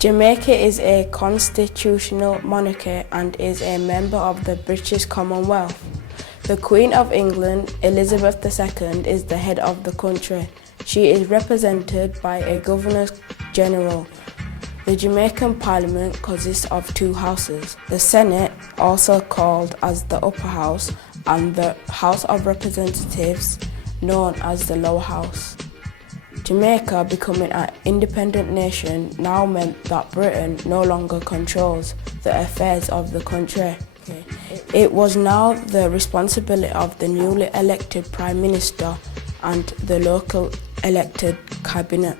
Jamaica is a constitutional monarchy and is a member of the British Commonwealth. The Queen of England, Elizabeth II, is the head of the country. She is represented by a Governor-General. The Jamaican Parliament consists of two houses, the Senate, also called as the Upper House, and the House of Representatives, known as the Lower House. Jamaica becoming an independent nation now meant that Britain no longer controls the affairs of the country. It was now the responsibility of the newly elected Prime Minister and the local elected cabinet.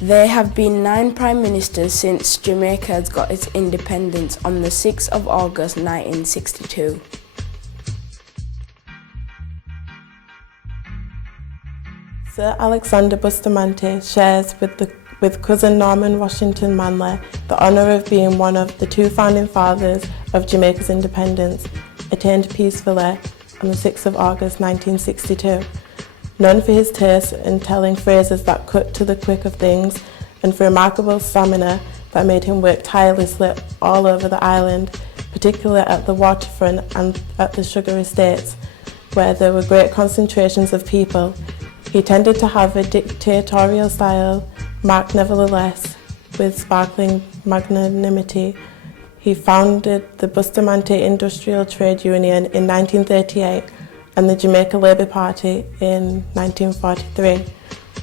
There have been 9 Prime Ministers since Jamaica has got its independence on the 6th of August 1962. Sir Alexander Bustamante shares with cousin Norman Washington Manley the honour of being one of the 2 founding fathers of Jamaica's independence, attained peacefully on the 6th of August 1962. Known for his taste in telling phrases that cut to the quick of things and for remarkable stamina that made him work tirelessly all over the island, particularly at the waterfront and at the sugar estates, where there were great concentrations of people. He tended to have a dictatorial style, marked nevertheless with sparkling magnanimity. He founded the Bustamante Industrial Trade Union in 1938 and the Jamaica Labour Party in 1943.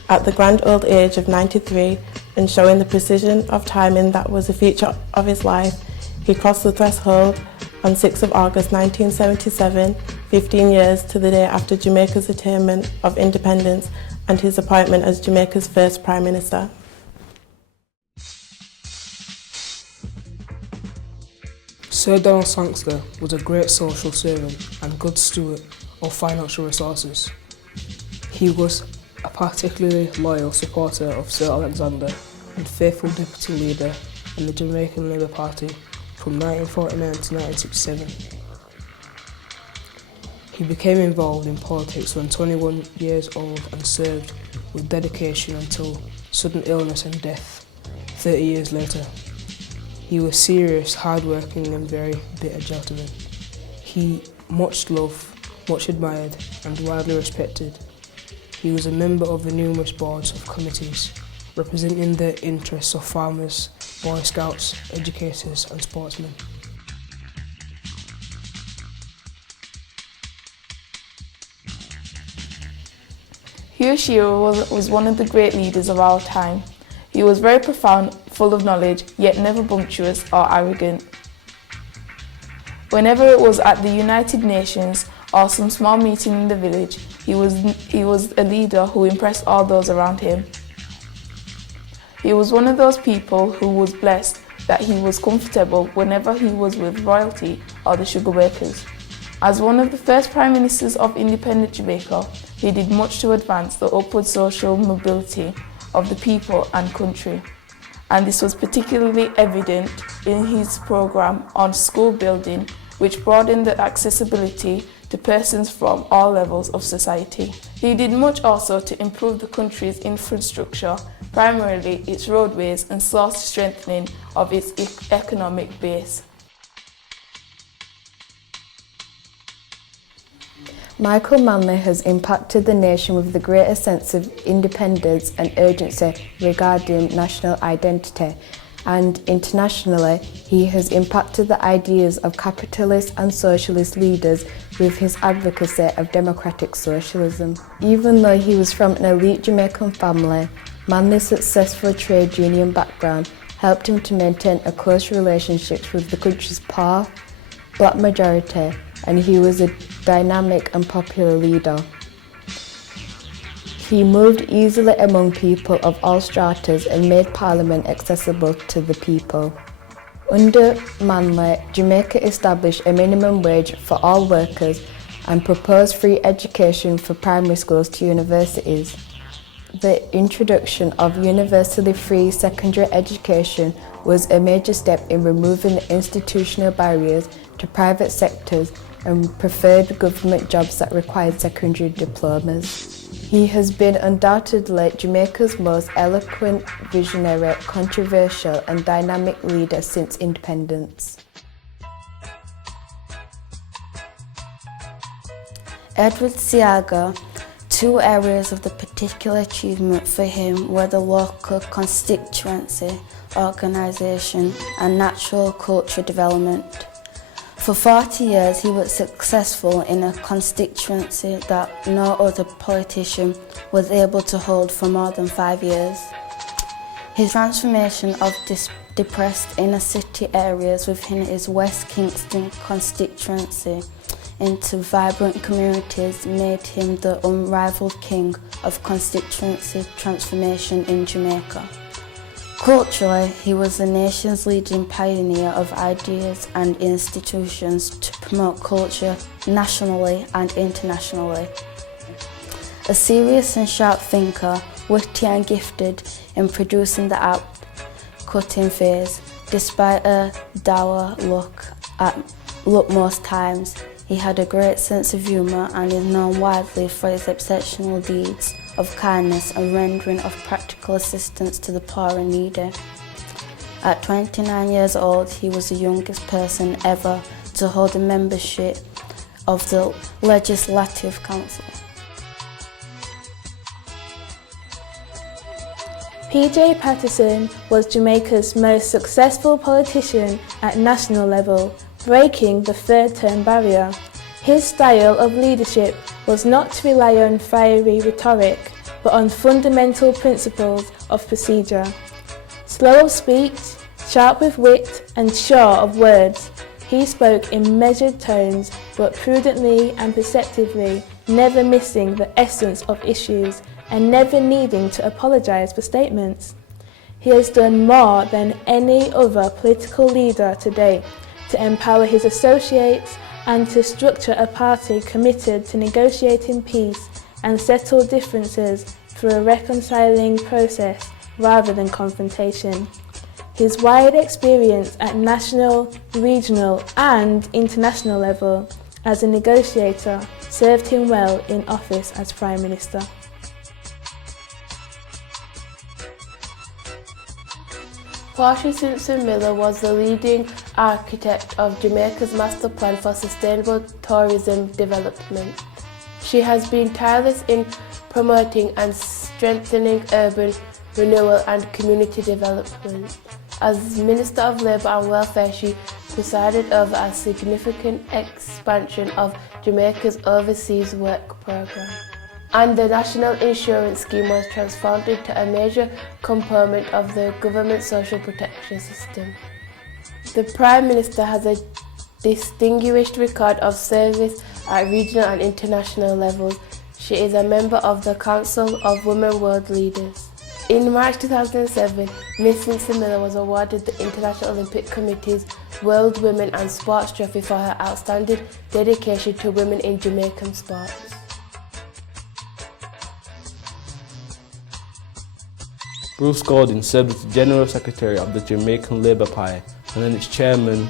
At the grand old age of 93, and showing the precision of timing that was a feature of his life, he crossed the threshold on 6th of August 1977, 15 years to the day after Jamaica's attainment of independence and his appointment as Jamaica's first Prime Minister. Sir Donald Sangster was a great social servant and good steward of financial resources. He was a particularly loyal supporter of Sir Alexander and faithful deputy leader in the Jamaican Labour Party from 1949 to 1967. He became involved in politics when 21 years old and served with dedication until sudden illness and death 30 years later. He was serious, hard-working and very bitter gentleman. He much loved, much admired and widely respected. He was a member of the numerous boards of committees representing the interests of farmers, Boy Scouts, educators and sportsmen. Hugh was one of the great leaders of our time. He was very profound, full of knowledge, yet never bumptious or arrogant. Whenever it was at the United Nations or some small meeting in the village, he was a leader who impressed all those around him. He was one of those people who was blessed that he was comfortable whenever he was with royalty or the sugar workers. As one of the first Prime Ministers of independent Jamaica, he did much to advance the upward social mobility of the people and country, and this was particularly evident in his programme on school building, which broadened the accessibility to persons from all levels of society. He did much also to improve the country's infrastructure, primarily its roadways, and sought strengthening of its economic base. Michael Manley has impacted the nation with the greatest sense of independence and urgency regarding national identity, and internationally he has impacted the ideas of capitalist and socialist leaders with his advocacy of democratic socialism. Even though he was from an elite Jamaican family, Manley's successful trade union background helped him to maintain a close relationship with the country's poor, black majority, and he was a dynamic and popular leader. He moved easily among people of all stratas and made Parliament accessible to the people. Under Manley, Jamaica established a minimum wage for all workers and proposed free education for primary schools to universities. The introduction of universally free secondary education was a major step in removing the institutional barriers to private sectors and preferred government jobs that required secondary diplomas. He has been undoubtedly Jamaica's most eloquent, visionary, controversial and dynamic leader since independence. Edward Seaga, two areas of the particular achievement for him were the local constituency organisation and natural culture development. For 40 years he was successful in a constituency that no other politician was able to hold for more than 5 years. His transformation of depressed inner city areas within his West Kingston constituency into vibrant communities made him the unrivaled king of constituency transformation in Jamaica. Culturally, he was the nation's leading pioneer of ideas and institutions to promote culture nationally and internationally. A serious and sharp thinker, witty and gifted in producing the apt, cutting phase, despite a dour look most times, he had a great sense of humour and is known widely for his exceptional deeds of kindness and rendering of practical assistance to the poor and needy. At 29 years old, he was the youngest person ever to hold a membership of the Legislative Council. PJ Patterson was Jamaica's most successful politician at national level, breaking the third-term barrier. His style of leadership was not to rely on fiery rhetoric, but on fundamental principles of procedure. Slow of speech, sharp with wit, and sure of words, he spoke in measured tones, but prudently and perceptively, never missing the essence of issues and never needing to apologise for statements. He has done more than any other political leader today to empower his associates and to structure a party committed to negotiating peace and settle differences through a reconciling process rather than confrontation. His wide experience at national, regional and international level as a negotiator served him well in office as Prime Minister. Portia Simpson Miller was the leading architect of Jamaica's master plan for sustainable tourism development. She has been tireless in promoting and strengthening urban renewal and community development. As Minister of Labour and Welfare, she presided over a significant expansion of Jamaica's overseas work programme. And the National Insurance Scheme was transformed into a major component of the government social protection system. The Prime Minister has a distinguished record of service at regional and international levels. She is a member of the Council of Women World Leaders. In March 2007, Ms. Simpson Miller was awarded the International Olympic Committee's World Women and Sports Trophy for her outstanding dedication to women in Jamaican sports. Bruce Golding served as the General Secretary of the Jamaican Labour Party and then its chairman.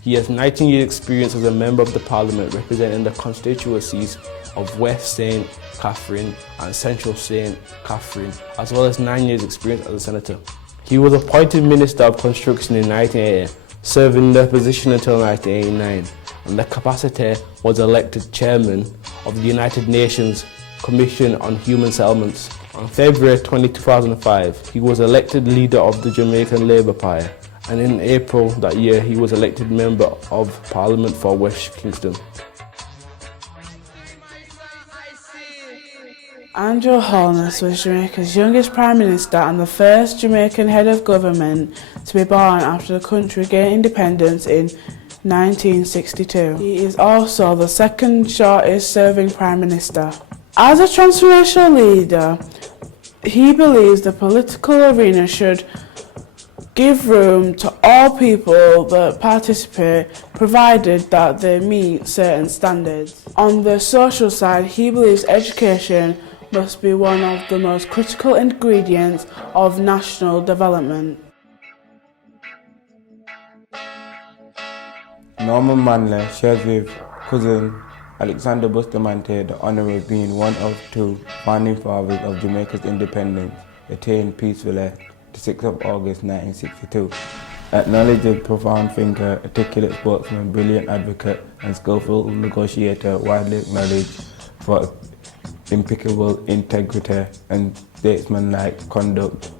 He has 19 years experience as a member of the Parliament representing the constituencies of West St. Catherine and Central St. Catherine, as well as 9 years experience as a senator. He was appointed Minister of Construction in 1980, serving in the position until 1989, and the capacity was elected Chairman of the United Nations Commission on Human Settlements. On February 20, 2005, he was elected leader of the Jamaican Labour Party, and in April that year he was elected Member of Parliament for West Kingston. Andrew Holness was Jamaica's youngest Prime Minister and the first Jamaican head of government to be born after the country gained independence in 1962. He is also the second shortest serving Prime Minister. As a transformational leader, he believes the political arena should give room to all people that participate, provided that they meet certain standards. On the social side, he believes education must be one of the most critical ingredients of national development. Norman Manley shares with cousin Alexander Bustamante, the honour of being one of two founding fathers of Jamaica's independence, attained peacefully the 6th of August 1962. Acknowledged a profound thinker, articulate spokesman, brilliant advocate and skillful negotiator, widely acknowledged for impeccable integrity and statesmanlike conduct.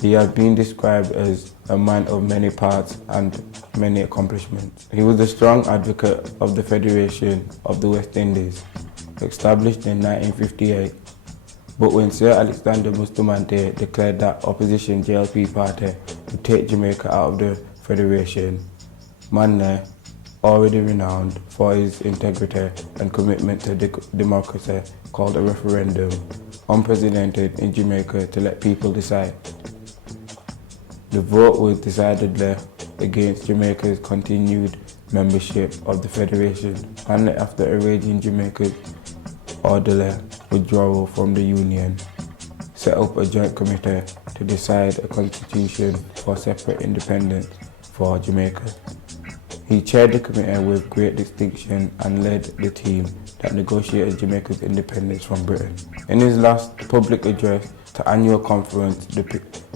He has been described as a man of many parts and many accomplishments. He was a strong advocate of the Federation of the West Indies, established in 1958. But when Sir Alexander Bustamante declared that opposition JLP party would take Jamaica out of the Federation, Manley, already renowned for his integrity and commitment to democracy, called a referendum, unprecedented in Jamaica, to let people decide. The vote was decidedly against Jamaica's continued membership of the Federation, and after arranging Jamaica's orderly withdrawal from the Union, set up a joint committee to decide a constitution for separate independence for Jamaica. He chaired the committee with great distinction and led the team that negotiated Jamaica's independence from Britain. In his last public address to annual conference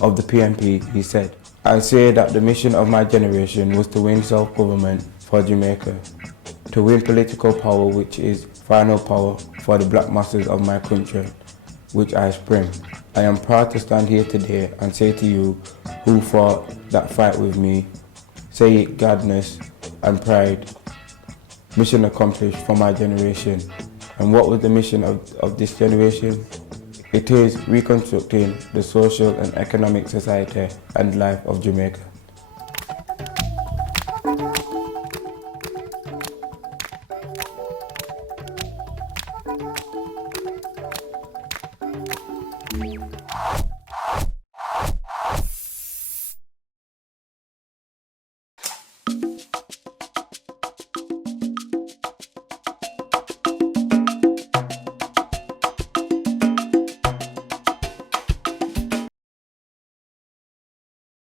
of the PMP, he said, "I say that the mission of my generation was to win self-government for Jamaica, to win political power, which is final power for the black masses of my country, which I spring. I am proud to stand here today and say to you who fought that fight with me, say it gladness and pride, mission accomplished for my generation." And what was the mission of this generation? It is reconstructing the social and economic society and life of Jamaica.